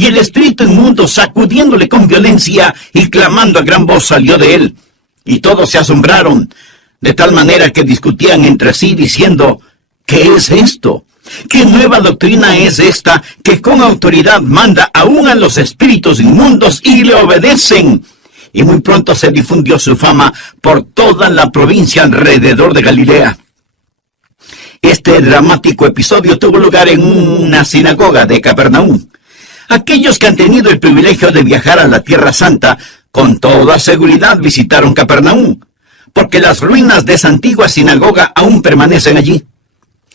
y el espíritu inmundo, sacudiéndole con violencia y clamando a gran voz, salió de él. Y todos se asombraron, de tal manera que discutían entre sí, diciendo: ¿qué es esto? ¿Qué nueva doctrina es esta que con autoridad manda aún a los espíritus inmundos y le obedecen? Y muy pronto se difundió su fama por toda la provincia alrededor de Galilea. Este dramático episodio tuvo lugar en una sinagoga de Capernaum. Aquellos que han tenido el privilegio de viajar a la Tierra Santa, con toda seguridad visitaron Capernaum, porque las ruinas de esa antigua sinagoga aún permanecen allí.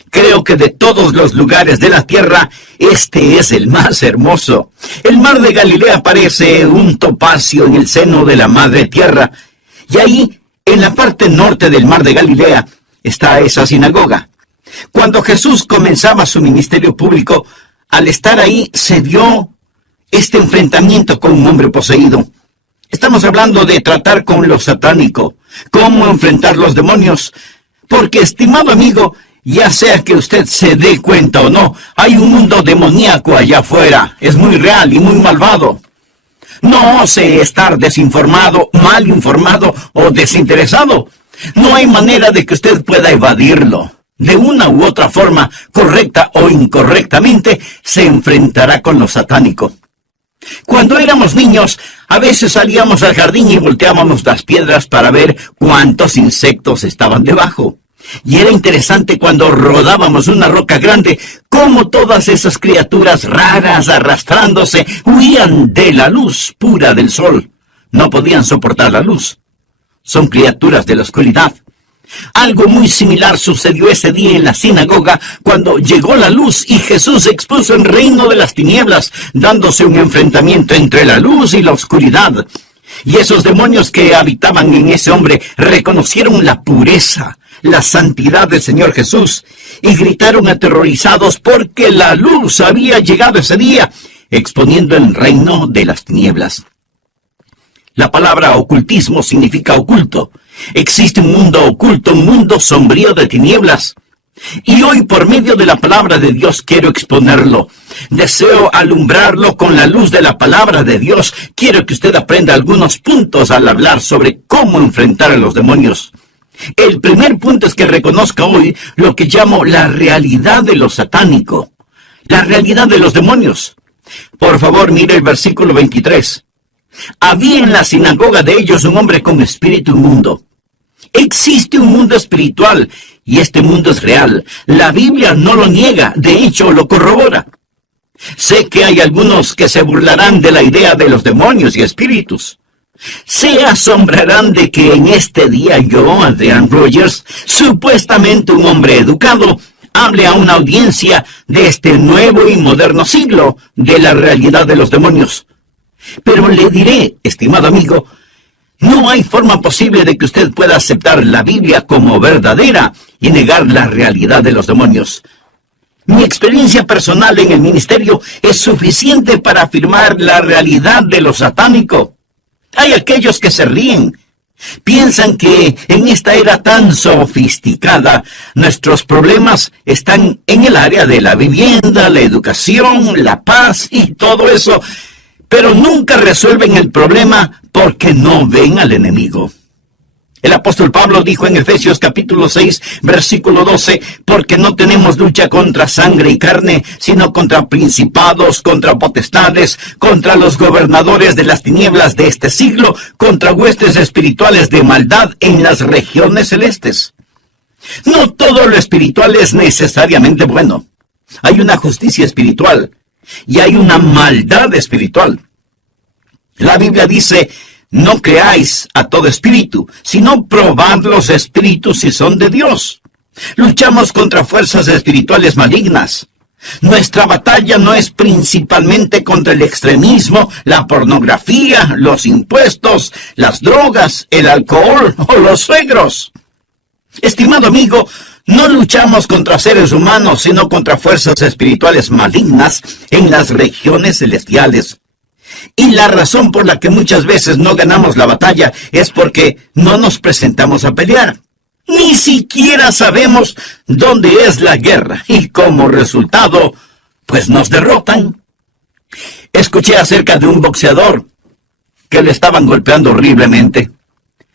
Creo que de todos los lugares de la tierra, este es el más hermoso. El mar de Galilea parece un topacio en el seno de la madre tierra. Y ahí, en la parte norte del mar de Galilea, está esa sinagoga. Cuando Jesús comenzaba su ministerio público, al estar ahí se dio este enfrentamiento con un hombre poseído. Estamos hablando de tratar con lo satánico, cómo enfrentar los demonios. Porque, estimado amigo, ya sea que usted se dé cuenta o no, hay un mundo demoníaco allá afuera. Es muy real y muy malvado. No ose estar desinformado, mal informado o desinteresado. No hay manera de que usted pueda evadirlo. De una u otra forma, correcta o incorrectamente, se enfrentará con lo satánico. Cuando éramos niños, a veces salíamos al jardín y volteábamos las piedras para ver cuántos insectos estaban debajo. Y era interesante cuando rodábamos una roca grande, cómo todas esas criaturas raras arrastrándose huían de la luz pura del sol. No podían soportar la luz. Son criaturas de la oscuridad. Algo muy similar sucedió ese día en la sinagoga cuando llegó la luz y Jesús expuso el reino de las tinieblas, dándose un enfrentamiento entre la luz y la oscuridad. Y esos demonios que habitaban en ese hombre reconocieron la pureza, la santidad del Señor Jesús, y gritaron aterrorizados porque la luz había llegado ese día, exponiendo el reino de las tinieblas. La palabra ocultismo significa oculto. Existe un mundo oculto, un mundo sombrío de tinieblas. Y hoy, por medio de la palabra de Dios, quiero exponerlo. Deseo alumbrarlo con la luz de la palabra de Dios. Quiero que usted aprenda algunos puntos al hablar sobre cómo enfrentar a los demonios. El primer punto es que reconozca hoy lo que llamo la realidad de lo satánico, la realidad de los demonios. Por favor, mire el versículo 23. Había en la sinagoga de ellos un hombre con espíritu inmundo. Existe un mundo espiritual y este mundo es real. La Biblia no lo niega, de hecho lo corrobora. Sé que hay algunos que se burlarán de la idea de los demonios y espíritus. Se asombrarán de que en este día yo, Adrian Rogers, supuestamente un hombre educado, hable a una audiencia de este nuevo y moderno siglo de la realidad de los demonios. Pero le diré, estimado amigo, no hay forma posible de que usted pueda aceptar la Biblia como verdadera y negar la realidad de los demonios. Mi experiencia personal en el ministerio es suficiente para afirmar la realidad de lo satánico. Hay aquellos que se ríen. Piensan que en esta era tan sofisticada, nuestros problemas están en el área de la vivienda, la educación, la paz y todo eso, pero nunca resuelven el problema porque no ven al enemigo. El apóstol Pablo dijo en Efesios capítulo 6, versículo 12, porque no tenemos lucha contra sangre y carne, sino contra principados, contra potestades, contra los gobernadores de las tinieblas de este siglo, contra huestes espirituales de maldad en las regiones celestes. No todo lo espiritual es necesariamente bueno. Hay una justicia espiritual y hay una maldad espiritual. La Biblia dice: no creáis a todo espíritu, sino probad los espíritus si son de Dios. Luchamos contra fuerzas espirituales malignas. Nuestra batalla no es principalmente contra el extremismo, la pornografía, los impuestos, las drogas, el alcohol o los suegros. Estimado amigo, no luchamos contra seres humanos, sino contra fuerzas espirituales malignas en las regiones celestiales. Y la razón por la que muchas veces no ganamos la batalla es porque no nos presentamos a pelear. Ni siquiera sabemos dónde es la guerra y como resultado, pues nos derrotan. Escuché acerca de un boxeador que le estaban golpeando horriblemente.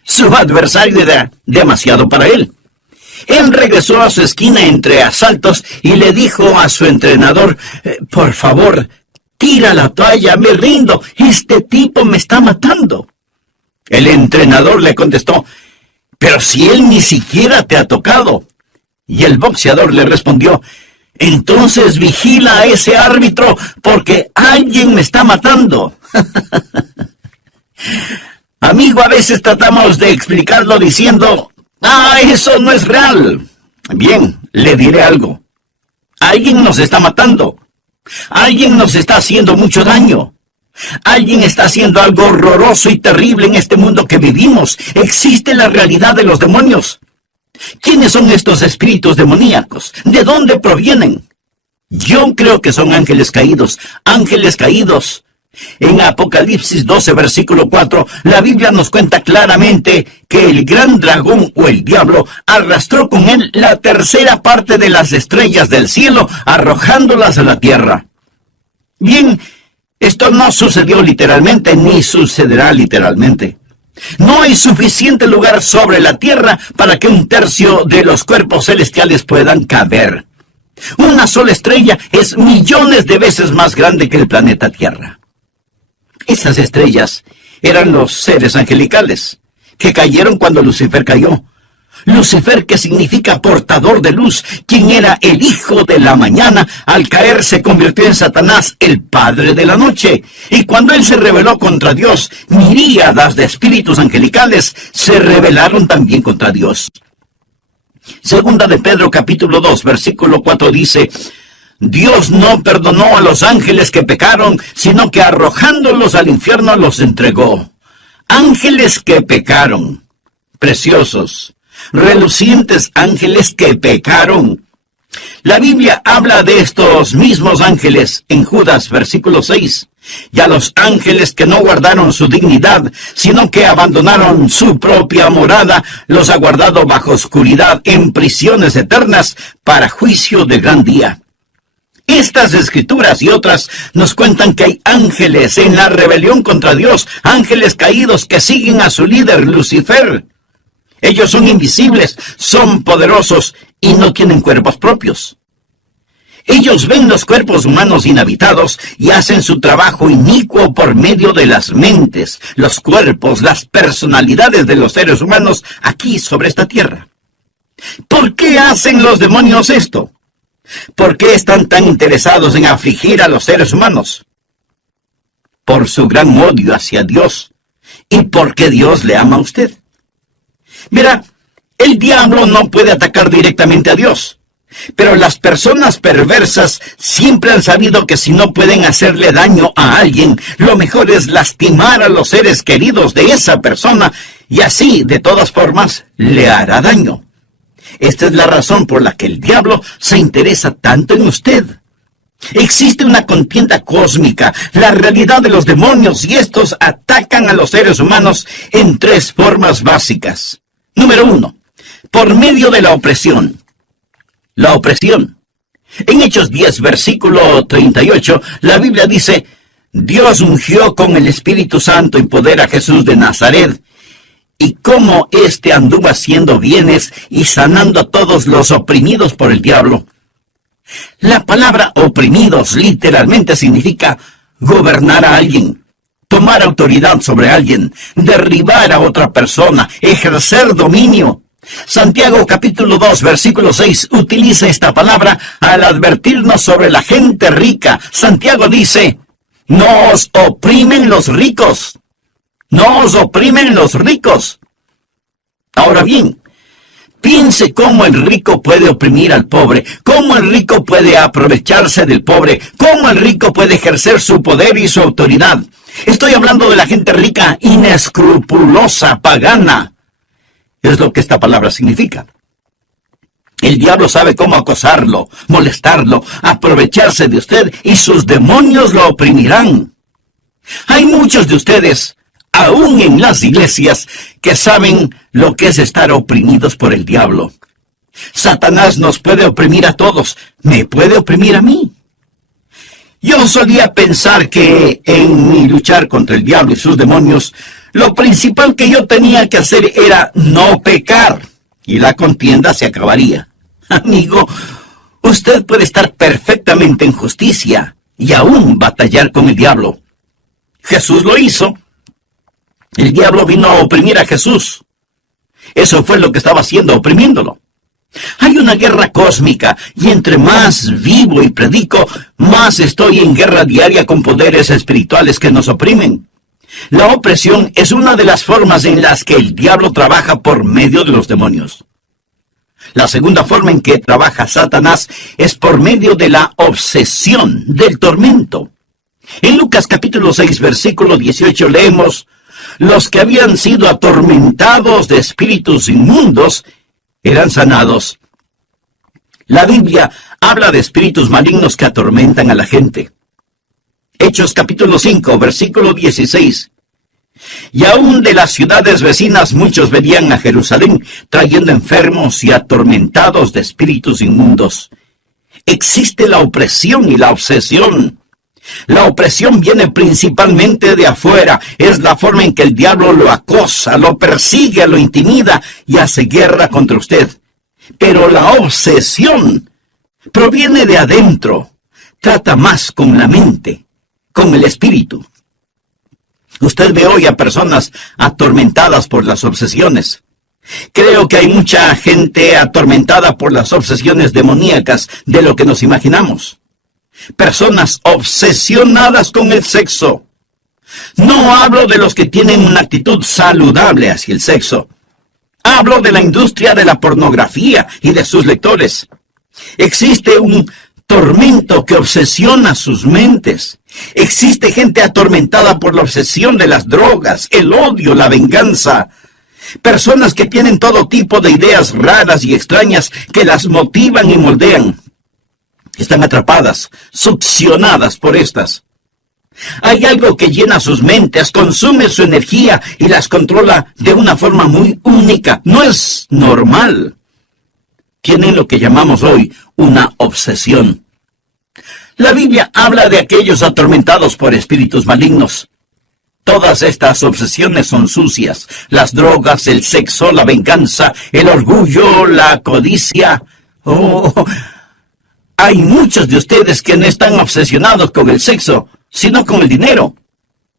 Su adversario era demasiado para él. Él regresó a su esquina entre asaltos y le dijo a su entrenador, por favor, tira la toalla, me rindo, este tipo me está matando. El entrenador le contestó, pero si él ni siquiera te ha tocado. Y el boxeador le respondió, entonces vigila a ese árbitro porque alguien me está matando. Amigo, a veces tratamos de explicarlo diciendo, eso no es real. Bien, le diré algo. Alguien nos está matando. Alguien nos está haciendo mucho daño. Alguien está haciendo algo horroroso y terrible en este mundo que vivimos. Existe la realidad de los demonios. ¿Quiénes son estos espíritus demoníacos? ¿De dónde provienen? Yo creo que son ángeles caídos. Ángeles caídos. En Apocalipsis 12, versículo 4, la Biblia nos cuenta claramente que el gran dragón o el diablo arrastró con él la tercera parte de las estrellas del cielo, arrojándolas a la tierra. Bien, esto no sucedió literalmente, ni sucederá literalmente. No hay suficiente lugar sobre la tierra para que un tercio de los cuerpos celestiales puedan caber. Una sola estrella es millones de veces más grande que el planeta Tierra. Esas estrellas eran los seres angelicales, que cayeron cuando Lucifer cayó. Lucifer, que significa portador de luz, quien era el hijo de la mañana, al caer se convirtió en Satanás, el padre de la noche. Y cuando él se rebeló contra Dios, miríadas de espíritus angelicales se rebelaron también contra Dios. Segunda de Pedro, capítulo 2, versículo 4 dice, Dios no perdonó a los ángeles que pecaron, sino que arrojándolos al infierno los entregó. Ángeles que pecaron, preciosos, relucientes ángeles que pecaron. La Biblia habla de estos mismos ángeles en Judas, versículo 6. Y a los ángeles que no guardaron su dignidad, sino que abandonaron su propia morada, los ha guardado bajo oscuridad en prisiones eternas para juicio de gran día. Estas escrituras y otras nos cuentan que hay ángeles en la rebelión contra Dios, ángeles caídos que siguen a su líder, Lucifer. Ellos son invisibles, son poderosos y no tienen cuerpos propios. Ellos ven los cuerpos humanos inhabitados y hacen su trabajo inicuo por medio de las mentes, los cuerpos, las personalidades de los seres humanos aquí sobre esta tierra. ¿Por qué hacen los demonios esto? ¿Por qué están tan interesados en afligir a los seres humanos? Por su gran odio hacia Dios y porque Dios le ama a usted. Mira, el diablo no puede atacar directamente a Dios, pero las personas perversas siempre han sabido que si no pueden hacerle daño a alguien, lo mejor es lastimar a los seres queridos de esa persona y así, de todas formas, le hará daño. Esta es la razón por la que el diablo se interesa tanto en usted. Existe una contienda cósmica, la realidad de los demonios, y estos atacan a los seres humanos en tres formas básicas. Número 1, por medio de la opresión. La opresión. En Hechos 10, versículo 38, la Biblia dice, Dios ungió con el Espíritu Santo y poder a Jesús de Nazaret, y cómo éste anduvo haciendo bienes y sanando a todos los oprimidos por el diablo. La palabra oprimidos literalmente significa gobernar a alguien, tomar autoridad sobre alguien, derribar a otra persona, ejercer dominio. Santiago capítulo 2, versículo 6 utiliza esta palabra al advertirnos sobre la gente rica. Santiago dice, no os oprimen los ricos. No os oprimen los ricos. Ahora bien, piense cómo el rico puede oprimir al pobre, cómo el rico puede aprovecharse del pobre, cómo el rico puede ejercer su poder y su autoridad. Estoy hablando de la gente rica, inescrupulosa, pagana. Es lo que esta palabra significa. El diablo sabe cómo acosarlo, molestarlo, aprovecharse de usted y sus demonios lo oprimirán. Hay muchos de ustedes, aún en las iglesias, que saben lo que es estar oprimidos por el diablo. Satanás nos puede oprimir a todos, me puede oprimir a mí. Yo solía pensar que en mi luchar contra el diablo y sus demonios, lo principal que yo tenía que hacer era no pecar, y la contienda se acabaría. Amigo, usted puede estar perfectamente en justicia y aún batallar con el diablo. Jesús lo hizo. El diablo vino a oprimir a Jesús. Eso fue lo que estaba haciendo, oprimiéndolo. Hay una guerra cósmica, y entre más vivo y predico, más estoy en guerra diaria con poderes espirituales que nos oprimen. La opresión es una de las formas en las que el diablo trabaja por medio de los demonios. La segunda forma en que trabaja Satanás es por medio de la obsesión, del tormento. En Lucas capítulo 6, versículo 18 leemos: los que habían sido atormentados de espíritus inmundos eran sanados. La Biblia habla de espíritus malignos que atormentan a la gente. Hechos capítulo 5, versículo 16. Y aún de las ciudades vecinas muchos venían a Jerusalén, trayendo enfermos y atormentados de espíritus inmundos. Existe la opresión y la obsesión. La opresión viene principalmente de afuera. Es la forma en que el diablo lo acosa, lo persigue, lo intimida y hace guerra contra usted. Pero la obsesión proviene de adentro. Trata más con la mente, con el espíritu. Usted ve hoy a personas atormentadas por las obsesiones. Creo que hay mucha gente atormentada por las obsesiones demoníacas de lo que nos imaginamos. Personas obsesionadas con el sexo. No hablo de los que tienen una actitud saludable hacia el sexo. Hablo de la industria de la pornografía y de sus lectores. Existe un tormento que obsesiona sus mentes. Existe gente atormentada por la obsesión de las drogas, el odio, la venganza. Personas que tienen todo tipo de ideas raras y extrañas que las motivan y moldean. Están atrapadas, succionadas por estas. Hay algo que llena sus mentes, consume su energía y las controla de una forma muy única. No es normal. Tienen lo que llamamos hoy una obsesión. La Biblia habla de aquellos atormentados por espíritus malignos. Todas estas obsesiones son sucias. Las drogas, el sexo, la venganza, el orgullo, la codicia. Hay muchos de ustedes que no están obsesionados con el sexo, sino con el dinero.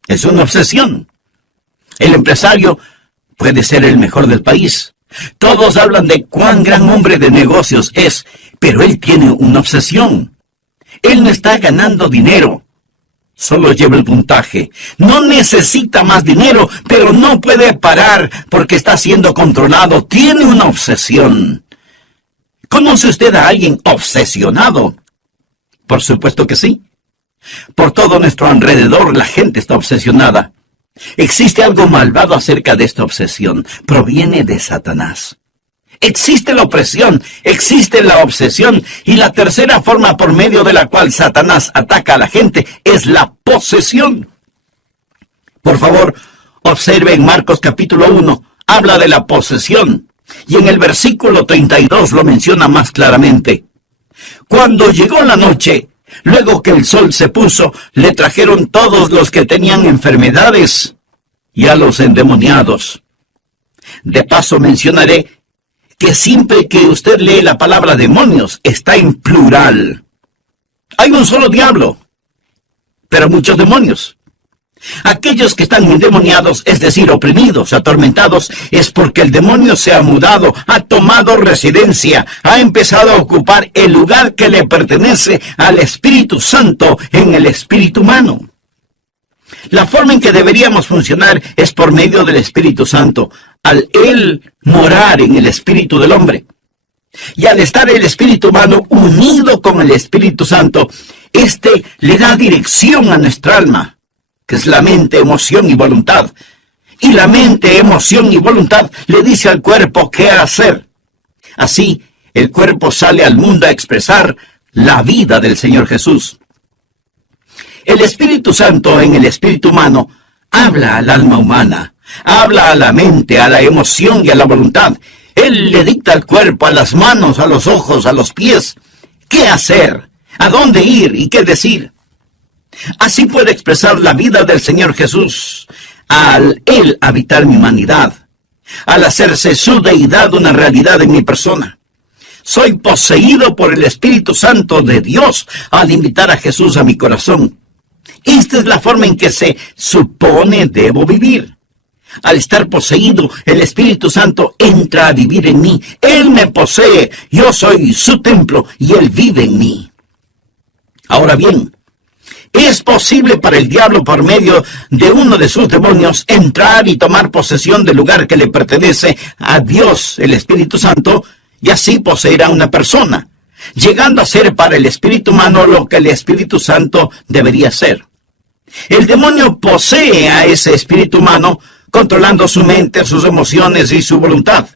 Es una obsesión. El empresario puede ser el mejor del país. Todos hablan de cuán gran hombre de negocios es, pero él tiene una obsesión. Él no está ganando dinero. Solo lleva el puntaje. No necesita más dinero, pero no puede parar porque está siendo controlado. Tiene una obsesión. ¿Conoce usted a alguien obsesionado? Por supuesto que sí. Por todo nuestro alrededor la gente está obsesionada. Existe algo malvado acerca de esta obsesión. Proviene de Satanás. Existe la opresión, existe la obsesión, y la tercera forma por medio de la cual Satanás ataca a la gente es la posesión. Por favor, observe en Marcos capítulo 1, habla de la posesión. Y en el versículo 32 lo menciona más claramente. Cuando llegó la noche, luego que el sol se puso, le trajeron todos los que tenían enfermedades y a los endemoniados. De paso mencionaré que siempre que usted lee la palabra demonios, está en plural. Hay un solo diablo, pero muchos demonios. Aquellos que están endemoniados, es decir, oprimidos, atormentados, es porque el demonio se ha mudado, ha tomado residencia, ha empezado a ocupar el lugar que le pertenece al Espíritu Santo en el espíritu humano. La forma en que deberíamos funcionar es por medio del Espíritu Santo, al Él morar en el espíritu del hombre. Y al estar el espíritu humano unido con el Espíritu Santo, éste le da dirección a nuestra alma, que es la mente, emoción y voluntad. Y la mente, emoción y voluntad le dice al cuerpo qué hacer. Así, el cuerpo sale al mundo a expresar la vida del Señor Jesús. El Espíritu Santo en el espíritu humano habla al alma humana, habla a la mente, a la emoción y a la voluntad. Él le dicta al cuerpo, a las manos, a los ojos, a los pies, qué hacer, a dónde ir y qué decir. Así puede expresar la vida del Señor Jesús al Él habitar mi humanidad, al hacerse su deidad una realidad en mi persona. Soy poseído por el Espíritu Santo de Dios al invitar a Jesús a mi corazón. Esta es la forma en que se supone debo vivir. Al estar poseído, el Espíritu Santo entra a vivir en mí. Él me posee, yo soy su templo y Él vive en mí. Ahora bien, ¿es posible para el diablo, por medio de uno de sus demonios, entrar y tomar posesión del lugar que le pertenece a Dios, el Espíritu Santo, y así poseer a una persona, llegando a ser para el espíritu humano lo que el Espíritu Santo debería ser? El demonio posee a ese espíritu humano, controlando su mente, sus emociones y su voluntad.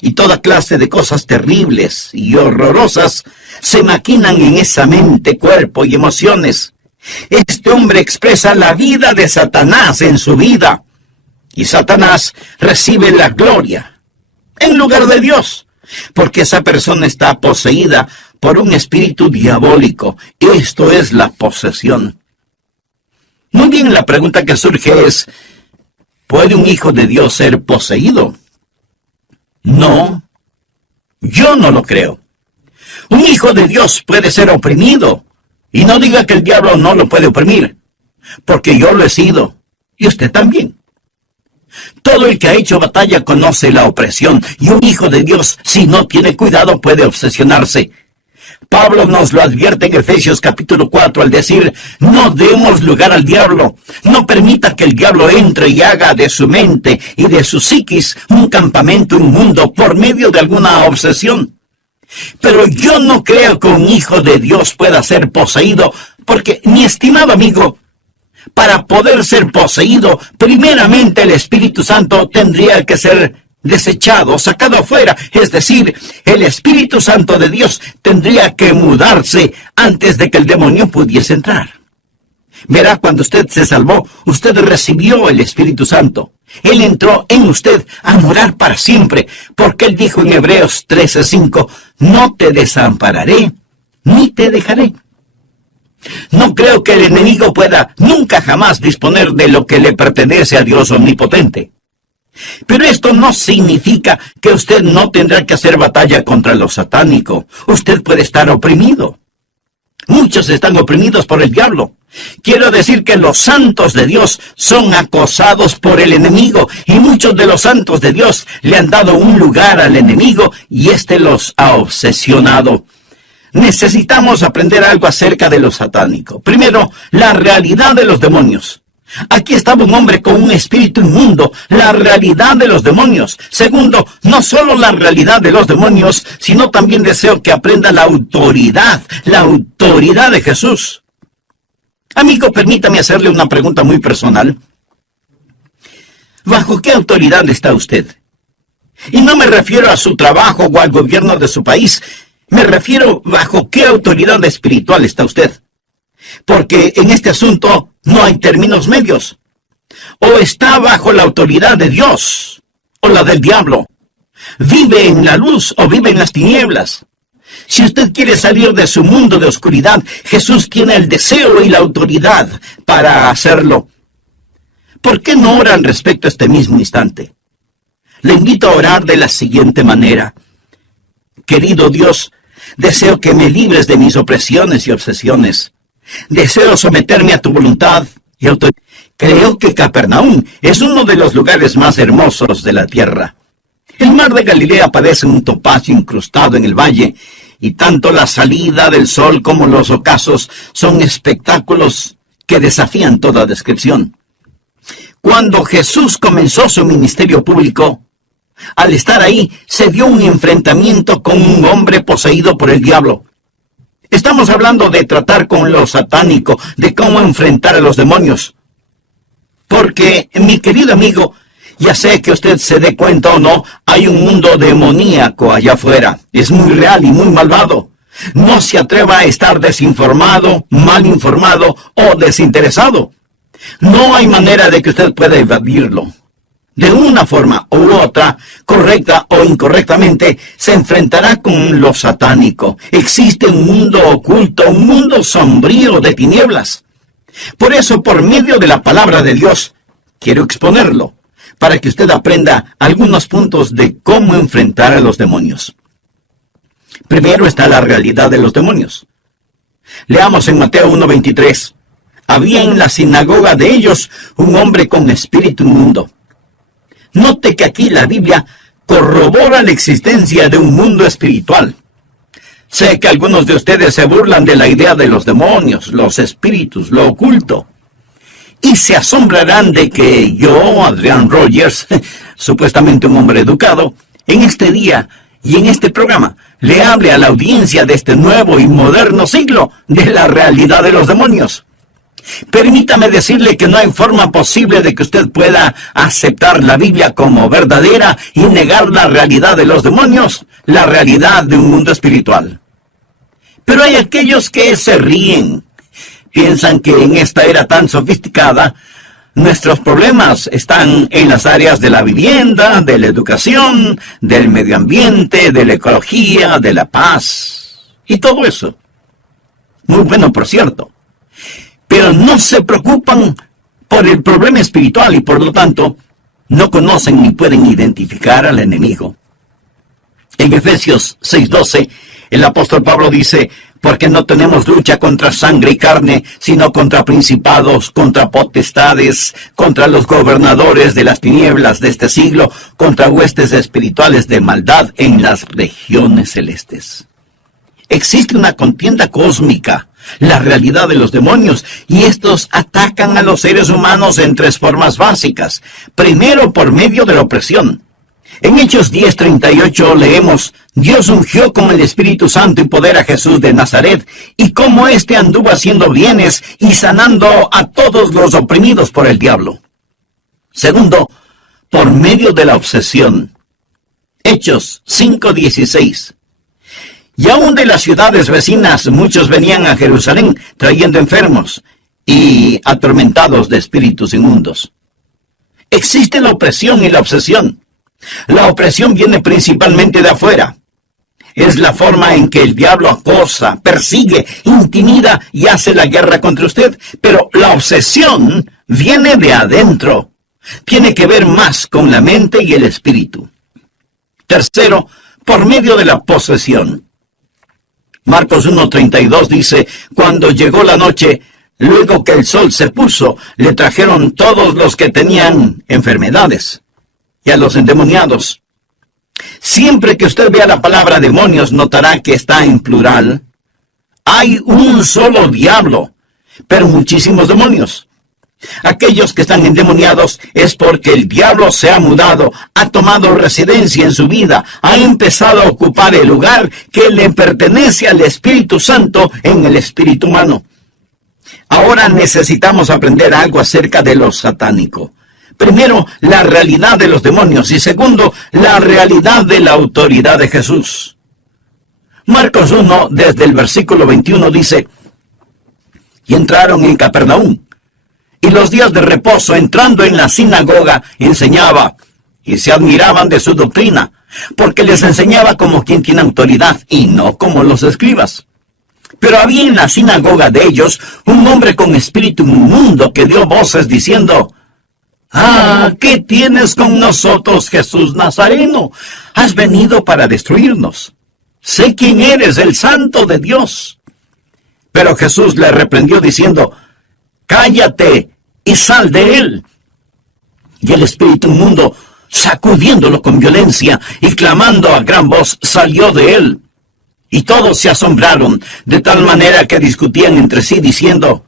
Y toda clase de cosas terribles y horrorosas se maquinan en esa mente, cuerpo y emociones. Este hombre expresa la vida de Satanás en su vida, y Satanás recibe la gloria en lugar de Dios, porque esa persona está poseída por un espíritu diabólico. Esto es la posesión. Muy bien, la pregunta que surge es, ¿puede un hijo de Dios ser poseído? No, yo no lo creo. Un hijo de Dios puede ser oprimido, y no diga que el diablo no lo puede oprimir, porque yo lo he sido, y usted también. Todo el que ha hecho batalla conoce la opresión, y un hijo de Dios, si no tiene cuidado, puede obsesionarse. Pablo nos lo advierte en Efesios capítulo 4 al decir, no demos lugar al diablo, no permita que el diablo entre y haga de su mente y de su psiquis un campamento inmundo por medio de alguna obsesión. Pero yo no creo que un hijo de Dios pueda ser poseído, porque, mi estimado amigo, para poder ser poseído, primeramente el Espíritu Santo tendría que ser desechado, sacado afuera, es decir, el Espíritu Santo de Dios tendría que mudarse antes de que el demonio pudiese entrar. Verá, cuando usted se salvó, usted recibió el Espíritu Santo. Él entró en usted a morar para siempre, porque Él dijo en Hebreos 13:5, no te desampararé, ni te dejaré. No creo que el enemigo pueda nunca jamás disponer de lo que le pertenece a Dios omnipotente. Pero esto no significa que usted no tendrá que hacer batalla contra lo satánico. Usted puede estar oprimido. Muchos están oprimidos por el diablo. Quiero decir que los santos de Dios son acosados por el enemigo, y muchos de los santos de Dios le han dado un lugar al enemigo y éste los ha obsesionado. Necesitamos aprender algo acerca de lo satánico. Primero, la realidad de los demonios. Aquí estaba un hombre con un espíritu inmundo, la realidad de los demonios. Segundo, no solo la realidad de los demonios, sino también deseo que aprenda la autoridad de Jesús. Amigo, permítame hacerle una pregunta muy personal. ¿Bajo qué autoridad está usted? Y no me refiero a su trabajo o al gobierno de su país, me refiero bajo qué autoridad espiritual está usted. Porque en este asunto no hay términos medios. O está bajo la autoridad de Dios, o la del diablo. Vive en la luz o vive en las tinieblas. Si usted quiere salir de su mundo de oscuridad, Jesús tiene el deseo y la autoridad para hacerlo. ¿Por qué no ora al respecto a este mismo instante? Le invito a orar de la siguiente manera. Querido Dios, deseo que me libres de mis opresiones y obsesiones. Deseo someterme a tu voluntad y autoridad. Creo que Capernaum es uno de los lugares más hermosos de la tierra. El mar de Galilea parece un topacio incrustado en el valle, y tanto la salida del sol como los ocasos son espectáculos que desafían toda descripción. Cuando Jesús comenzó su ministerio público, al estar ahí, se dio un enfrentamiento con un hombre poseído por el diablo. Estamos hablando de tratar con lo satánico, de cómo enfrentar a los demonios. Porque, mi querido amigo, ya sé que usted se dé cuenta o no, hay un mundo demoníaco allá afuera. Es muy real y muy malvado. No se atreva a estar desinformado, mal informado o desinteresado. No hay manera de que usted pueda evadirlo. De una forma u otra, correcta o incorrectamente, se enfrentará con lo satánico. Existe un mundo oculto, un mundo sombrío de tinieblas. Por eso, por medio de la palabra de Dios, quiero exponerlo, para que usted aprenda algunos puntos de cómo enfrentar a los demonios. Primero está la realidad de los demonios. Leamos en Mateo 1:23. Había en la sinagoga de ellos un hombre con espíritu inmundo. Note que aquí la Biblia corrobora la existencia de un mundo espiritual. Sé que algunos de ustedes se burlan de la idea de los demonios, los espíritus, lo oculto. Y se asombrarán de que yo, Adrian Rogers, supuestamente un hombre educado, en este día y en este programa, le hable a la audiencia de este nuevo y moderno siglo de la realidad de los demonios. Permítame decirle que no hay forma posible de que usted pueda aceptar la Biblia como verdadera y negar la realidad de los demonios, la realidad de un mundo espiritual. Pero hay aquellos que se ríen. Piensan que en esta era tan sofisticada, nuestros problemas están en las áreas de la vivienda, de la educación, del medio ambiente, de la ecología, de la paz y todo eso. Muy bueno, por cierto. Pero no se preocupan por el problema espiritual y por lo tanto no conocen ni pueden identificar al enemigo. En Efesios 6:12, el apóstol Pablo dice: porque no tenemos lucha contra sangre y carne, sino contra principados, contra potestades, contra los gobernadores de las tinieblas de este siglo, contra huestes espirituales de maldad en las regiones celestes. Existe una contienda cósmica, la realidad de los demonios, y estos atacan a los seres humanos en tres formas básicas. Primero, por medio de la opresión. En Hechos 10:38 leemos: Dios ungió con el Espíritu Santo y poder a Jesús de Nazaret, y cómo éste anduvo haciendo bienes y sanando a todos los oprimidos por el diablo. Segundo, por medio de la obsesión. Hechos 5:16. Y aún de las ciudades vecinas muchos venían a Jerusalén trayendo enfermos y atormentados de espíritus inmundos. Existe la opresión y la obsesión. La opresión viene principalmente de afuera. Es la forma en que el diablo acosa, persigue, intimida y hace la guerra contra usted. Pero la obsesión viene de adentro. Tiene que ver más con la mente y el espíritu. Tercero, por medio de la posesión. Marcos 1:32 dice: cuando llegó la noche, luego que el sol se puso, le trajeron todos los que tenían enfermedades y a los endemoniados. Siempre que usted vea la palabra demonios, notará que está en plural. Hay un solo diablo, pero muchísimos demonios. Aquellos que están endemoniados es porque el diablo se ha mudado, ha tomado residencia en su vida, ha empezado a ocupar el lugar que le pertenece al Espíritu Santo en el espíritu humano. Ahora necesitamos aprender algo acerca de lo satánico. Primero, la realidad de los demonios, y segundo, la realidad de la autoridad de Jesús. Marcos 1, desde el versículo 21 dice: y entraron en Capernaum. Y los días de reposo, entrando en la sinagoga, enseñaba, y se admiraban de su doctrina, porque les enseñaba como quien tiene autoridad, y no como los escribas. Pero había en la sinagoga de ellos un hombre con espíritu inmundo que dio voces diciendo: ¡ah, qué tienes con nosotros, Jesús Nazareno! Has venido para destruirnos. Sé quién eres, el Santo de Dios. Pero Jesús le reprendió diciendo: cállate y sal de él. Y el espíritu inmundo, sacudiéndolo con violencia y clamando a gran voz, salió de él. Y todos se asombraron, de tal manera que discutían entre sí diciendo: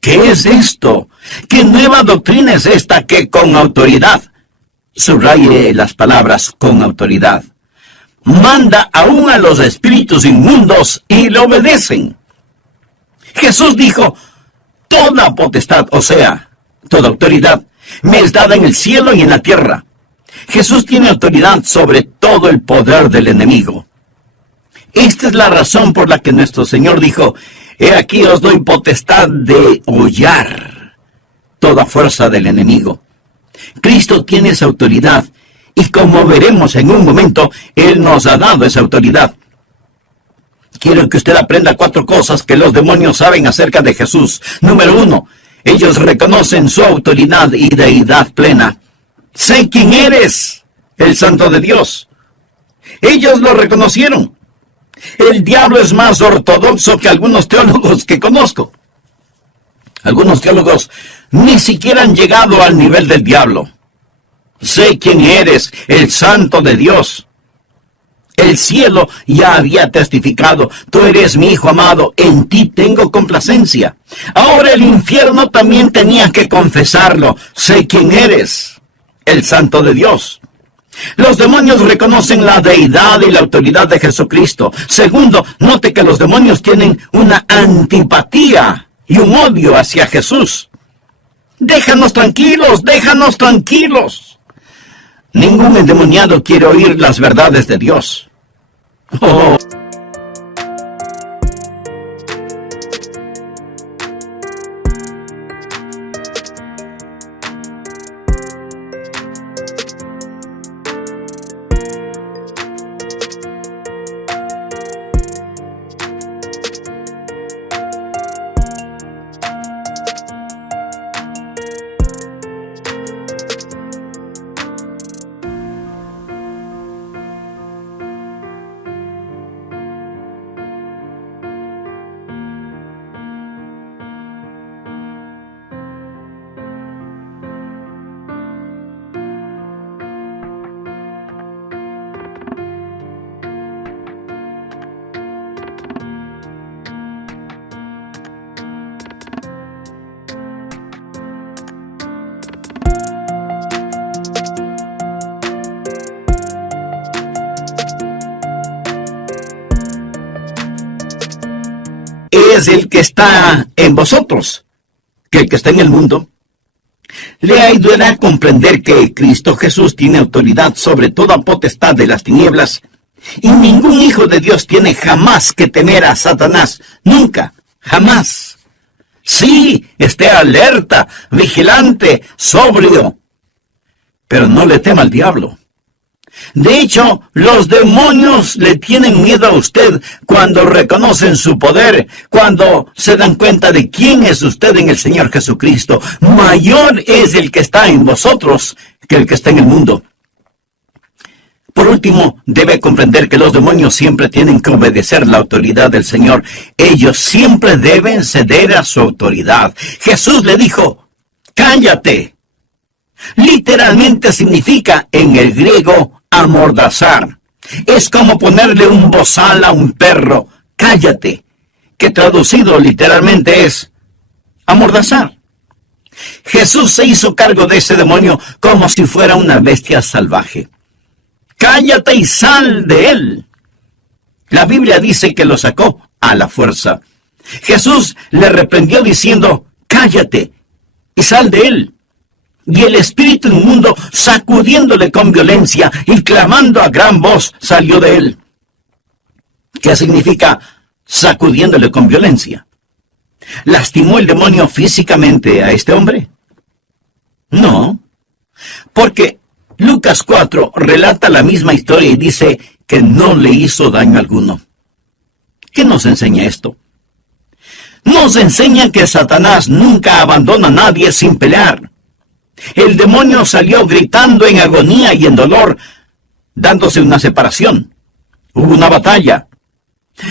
¿qué es esto? ¿Qué nueva doctrina es esta que con autoridad? Subraye las palabras con autoridad. Manda aún a los espíritus inmundos y le obedecen. Jesús dijo: toda potestad, o sea, toda autoridad, me es dada en el cielo y en la tierra. Jesús tiene autoridad sobre todo el poder del enemigo. Esta es la razón por la que nuestro Señor dijo: he aquí os doy potestad de hollar toda fuerza del enemigo. Cristo tiene esa autoridad, y como veremos en un momento, Él nos ha dado esa autoridad. Quiero que usted aprenda 4 cosas que los demonios saben acerca de Jesús. Número 1, ellos reconocen su autoridad y deidad plena. Sé quién eres, el Santo de Dios. Ellos lo reconocieron. El diablo es más ortodoxo que algunos teólogos que conozco. Algunos teólogos ni siquiera han llegado al nivel del diablo. Sé quién eres, el Santo de Dios. El cielo ya había testificado, tú eres mi Hijo amado, en ti tengo complacencia. Ahora el infierno también tenía que confesarlo. Sé quién eres, el Santo de Dios. Los demonios reconocen la deidad y la autoridad de Jesucristo. Segundo, note que los demonios tienen una antipatía y un odio hacia Jesús. Déjanos tranquilos, déjanos tranquilos. Ningún endemoniado quiere oír las verdades de Dios. Oh. Es el que está en vosotros, que el que está en el mundo. Le ayudará a comprender que Cristo Jesús tiene autoridad sobre toda potestad de las tinieblas, y ningún hijo de Dios tiene jamás que temer a Satanás, nunca, jamás. Sí, esté alerta, vigilante, sobrio, pero no le tema al diablo. De hecho, los demonios le tienen miedo a usted cuando reconocen su poder, cuando se dan cuenta de quién es usted en el Señor Jesucristo. Mayor es el que está en vosotros que el que está en el mundo. Por último, debe comprender que los demonios siempre tienen que obedecer la autoridad del Señor. Ellos siempre deben ceder a su autoridad. Jesús le dijo, cállate. Literalmente significa en el griego amordazar. Es como ponerle un bozal a un perro, cállate, que traducido literalmente es amordazar. Jesús se hizo cargo de ese demonio como si fuera una bestia salvaje. Cállate y sal de él. La Biblia dice que lo sacó a la fuerza. Jesús le reprendió diciendo, cállate y sal de él. Y el espíritu inmundo, sacudiéndole con violencia y clamando a gran voz, salió de él. ¿Qué significa sacudiéndole con violencia? ¿Lastimó el demonio físicamente a este hombre? No, porque Lucas 4 relata la misma historia y dice que no le hizo daño alguno. ¿Qué nos enseña esto? Nos enseña que Satanás nunca abandona a nadie sin pelear. El demonio salió gritando en agonía y en dolor, dándose una separación. Hubo una batalla.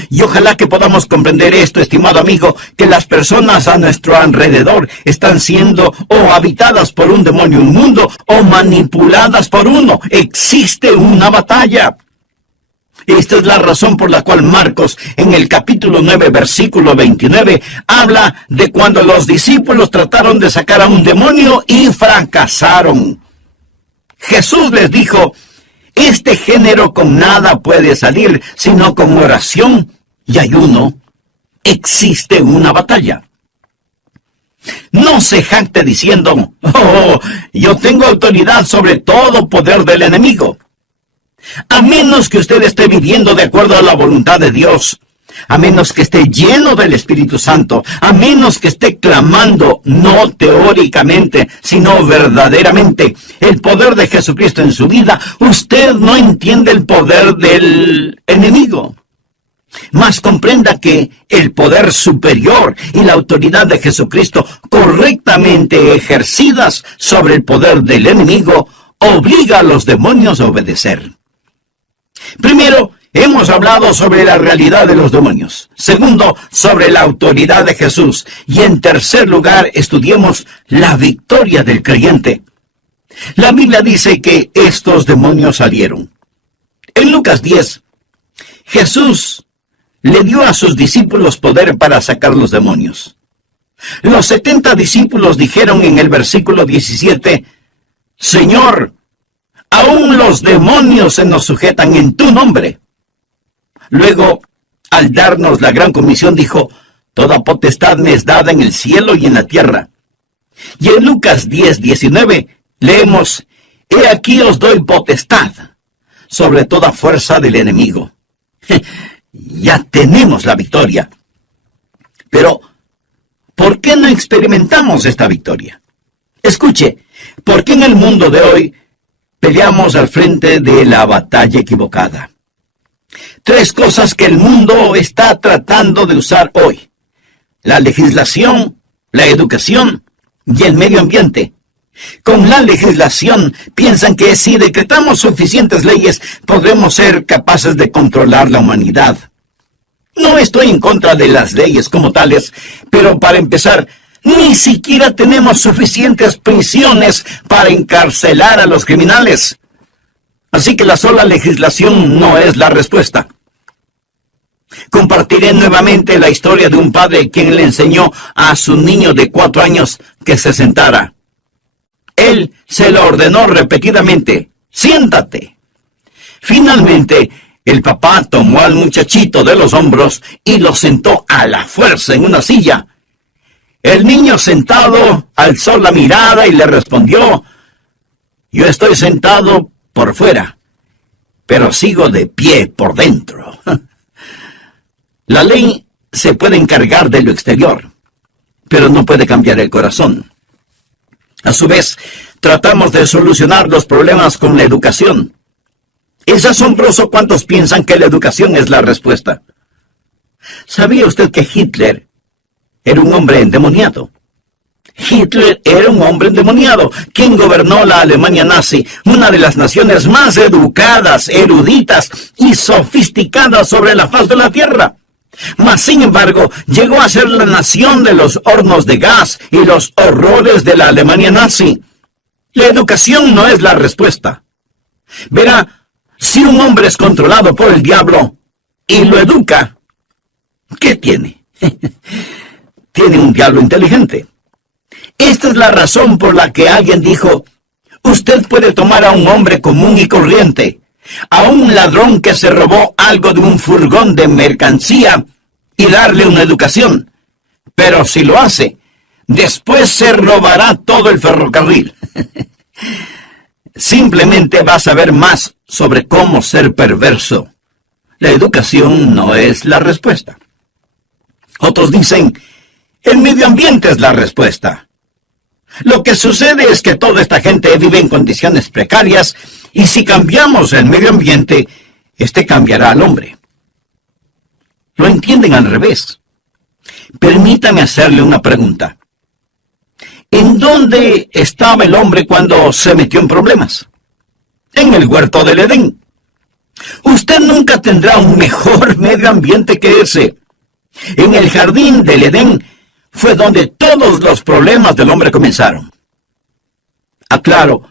Y ojalá que podamos comprender esto, estimado amigo, que las personas a nuestro alrededor están siendo o habitadas por un demonio inmundo o manipuladas por uno. Existe una batalla. Esta es la razón por la cual Marcos, en el capítulo 9, versículo 29, habla de cuando los discípulos trataron de sacar a un demonio y fracasaron. Jesús les dijo, este género con nada puede salir, sino con oración y ayuno. Existe una batalla. No se jacte diciendo, oh, yo tengo autoridad sobre todo poder del enemigo. A menos que usted esté viviendo de acuerdo a la voluntad de Dios, a menos que esté lleno del Espíritu Santo, a menos que esté clamando, no teóricamente, sino verdaderamente, el poder de Jesucristo en su vida, usted no entiende el poder del enemigo. Mas comprenda que el poder superior y la autoridad de Jesucristo correctamente ejercidas sobre el poder del enemigo obliga a los demonios a obedecer. Primero, hemos hablado sobre la realidad de los demonios. Segundo, sobre la autoridad de Jesús. Y en tercer lugar, estudiemos la victoria del creyente. La Biblia dice que estos demonios salieron. En Lucas 10, Jesús le dio a sus discípulos poder para sacar los demonios. Los 70 discípulos dijeron en el versículo 17, Señor, aún los demonios se nos sujetan en tu nombre. Luego, al darnos la gran comisión, dijo, toda potestad me es dada en el cielo y en la tierra. Y en Lucas 10:19 leemos, he aquí os doy potestad sobre toda fuerza del enemigo. Ya tenemos la victoria. Pero, ¿por qué no experimentamos esta victoria? Escuche, ¿por qué en el mundo de hoy peleamos al frente de la batalla equivocada? 3 cosas que el mundo está tratando de usar hoy: la legislación, la educación y el medio ambiente. Con la legislación piensan que si decretamos suficientes leyes podremos ser capaces de controlar la humanidad. No estoy en contra de las leyes como tales, pero para empezar, ni siquiera tenemos suficientes prisiones para encarcelar a los criminales. Así que la sola legislación no es la respuesta. Compartiré nuevamente la historia de un padre quien le enseñó a su niño de 4 años que se sentara. Él se lo ordenó repetidamente, siéntate. Finalmente, el papá tomó al muchachito de los hombros y lo sentó a la fuerza en una silla. El niño sentado alzó la mirada y le respondió, yo estoy sentado por fuera, pero sigo de pie por dentro. La ley se puede encargar de lo exterior, pero no puede cambiar el corazón. A su vez, tratamos de solucionar los problemas con la educación. Es asombroso cuántos piensan que la educación es la respuesta. ¿Sabía usted que Hitler era un hombre endemoniado? Hitler era un hombre endemoniado, quien gobernó la Alemania nazi, una de las naciones más educadas, eruditas y sofisticadas sobre la faz de la tierra. Mas, sin embargo, llegó a ser la nación de los hornos de gas y los horrores de la Alemania nazi. La educación no es la respuesta. Verá, si un hombre es controlado por el diablo y lo educa, ¿qué tiene? Tiene un diablo inteligente. Esta es la razón por la que alguien dijo, usted puede tomar a un hombre común y corriente, a un ladrón que se robó algo de un furgón de mercancía y darle una educación. Pero si lo hace, después se robará todo el ferrocarril. Simplemente va a saber más sobre cómo ser perverso. La educación no es la respuesta. Otros dicen, el medio ambiente es la respuesta. Lo que sucede es que toda esta gente vive en condiciones precarias y si cambiamos el medio ambiente, este cambiará al hombre. Lo entienden al revés. Permítame hacerle una pregunta. ¿En dónde estaba el hombre cuando se metió en problemas? En el huerto del Edén. Usted nunca tendrá un mejor medio ambiente que ese. En el jardín del Edén fue donde todos los problemas del hombre comenzaron. Aclaro,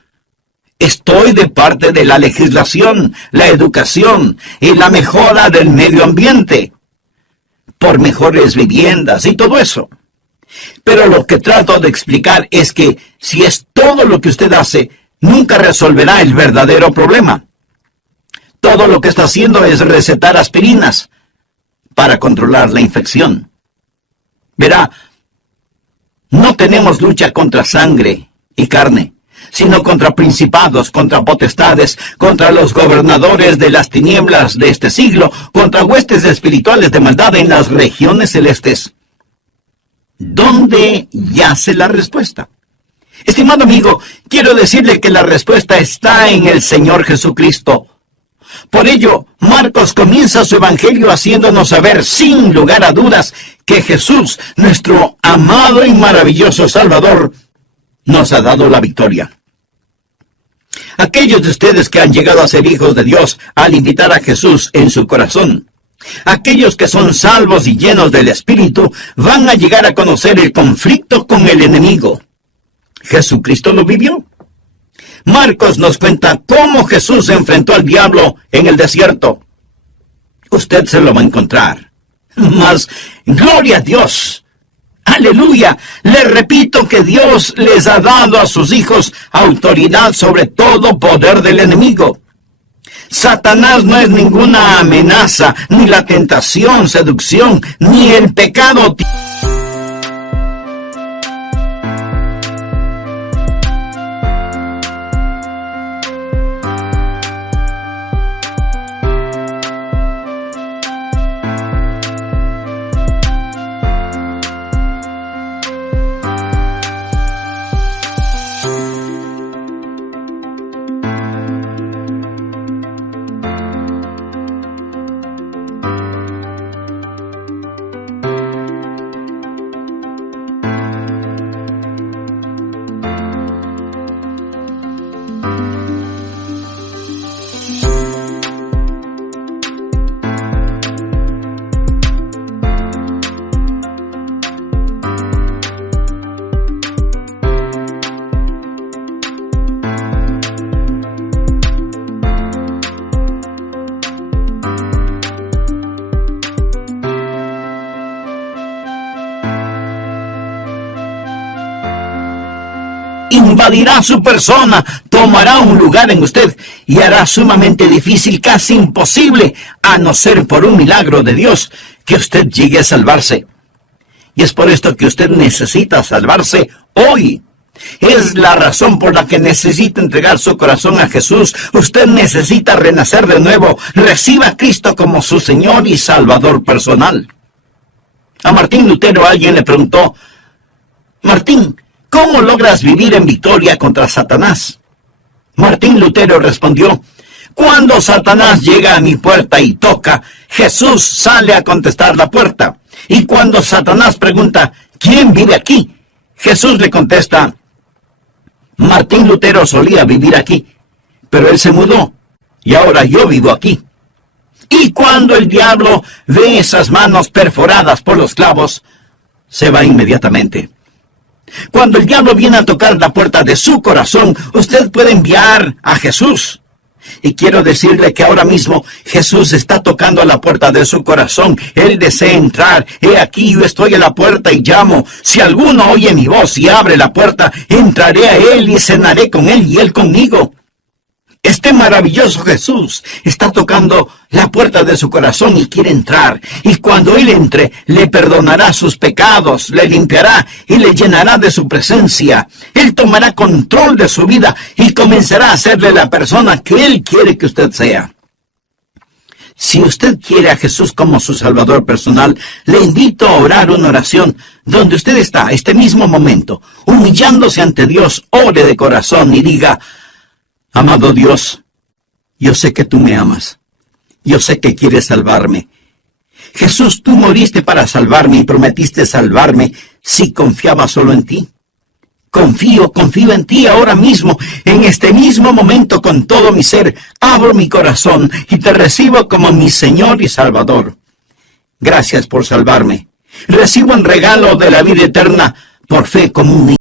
estoy de parte de la legislación, la educación y la mejora del medio ambiente, por mejores viviendas y todo eso. Pero lo que trato de explicar es que si es todo lo que usted hace, nunca resolverá el verdadero problema. Todo lo que está haciendo es recetar aspirinas para controlar la infección. Verá, no tenemos lucha contra sangre y carne, sino contra principados, contra potestades, contra los gobernadores de las tinieblas de este siglo, contra huestes espirituales de maldad en las regiones celestes. ¿Dónde yace la respuesta? Estimado amigo, quiero decirle que la respuesta está en el Señor Jesucristo. Por ello, Marcos comienza su evangelio haciéndonos saber sin lugar a dudas que Jesús, nuestro amado y maravilloso Salvador, nos ha dado la victoria. Aquellos de ustedes que han llegado a ser hijos de Dios al invitar a Jesús en su corazón, aquellos que son salvos y llenos del Espíritu, van a llegar a conocer el conflicto con el enemigo. Jesucristo lo vivió. Marcos nos cuenta cómo Jesús se enfrentó al diablo en el desierto. Usted se lo va a encontrar. Mas, gloria a Dios. ¡Aleluya! Les repito que Dios les ha dado a sus hijos autoridad sobre todo poder del enemigo. Satanás no es ninguna amenaza, ni la tentación, seducción, ni el pecado. Invadirá su persona, tomará un lugar en usted y hará sumamente difícil, casi imposible, a no ser por un milagro de Dios, que usted llegue a salvarse. Y es por esto que usted necesita salvarse hoy. Es la razón por la que necesita entregar su corazón a Jesús. Usted necesita renacer de nuevo. Reciba a Cristo como su Señor y Salvador personal. A Martín Lutero alguien le preguntó: Martín, ¿cómo logras vivir en victoria contra Satanás? Martín Lutero respondió: cuando Satanás llega a mi puerta y toca, Jesús sale a contestar la puerta. Y cuando Satanás pregunta: ¿quién vive aquí?, Jesús le contesta: Martín Lutero solía vivir aquí, pero él se mudó y ahora yo vivo aquí. Y cuando el diablo ve esas manos perforadas por los clavos, se va inmediatamente. Cuando el diablo viene a tocar la puerta de su corazón, usted puede enviar a Jesús. Y quiero decirle que ahora mismo Jesús está tocando a la puerta de su corazón. Él desea entrar. He aquí, yo estoy a la puerta y llamo. Si alguno oye mi voz y abre la puerta, entraré a él y cenaré con él y él conmigo. Este maravilloso Jesús está tocando la puerta de su corazón y quiere entrar. Y cuando Él entre, le perdonará sus pecados, le limpiará y le llenará de su presencia. Él tomará control de su vida y comenzará a serle la persona que Él quiere que usted sea. Si usted quiere a Jesús como su Salvador personal, le invito a orar una oración donde usted está, este mismo momento, humillándose ante Dios. Ore de corazón y diga: amado Dios, yo sé que tú me amas. Yo sé que quieres salvarme. Jesús, tú moriste para salvarme y prometiste salvarme si confiaba solo en ti. Confío en ti ahora mismo, en este mismo momento, con todo mi ser. Abro mi corazón y te recibo como mi Señor y Salvador. Gracias por salvarme. Recibo el regalo de la vida eterna por fe como un niño.